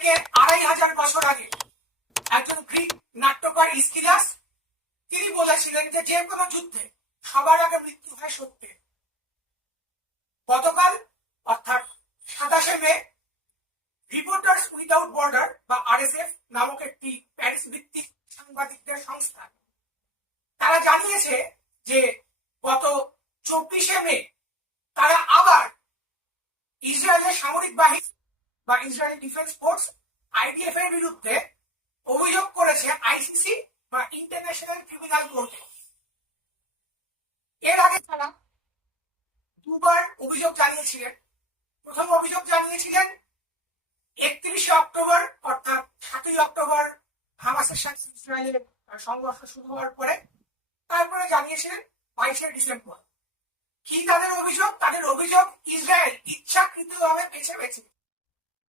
থেকে 2500 বছর আগে একজন গ্রিক নাট্যকার ইস্কিলাস তিনি বলেছিলেন যে যে কোনো যুদ্ধে সবার আগে মৃত্যু হয় সত্যের। গতকাল অর্থাৎ 27শে মে রিপোর্টার্স উইদাউট বর্ডার বা আরএসএফ নামক একটি প্যারিস ভিত্তিক সাংবাদিকদের সংস্থা তারা জানিয়েছে যে গত 24শে মে তারা আবার ইসরায়েলের সামরিক বাহিনী বা ইসরায়েল ডিফেন্স ফোর্স আইডিএফ এর বিরুদ্ধে অভিযোগ করেছে আইসিসি বা ইন্টারন্যাশনাল ক্রিমিনাল কোর্টে। এর আগে তারা দুবার অভিযোগ জানিয়েছিলেন। প্রথম অভিযোগ জানিয়েছিলেন 31শে অক্টোবর অর্থাৎ 7ই অক্টোবর হামাসের সাথে ইসরায়েলের সংঘর্ষ শুরু হওয়ার পরে, তারপরে জানিয়েছিলেন 22শে ডিসেম্বর। কি তাদের অভিযোগ? তাদের অভিযোগ ইসরায়েল ইচ্ছাকৃতভাবে বেছে বেছে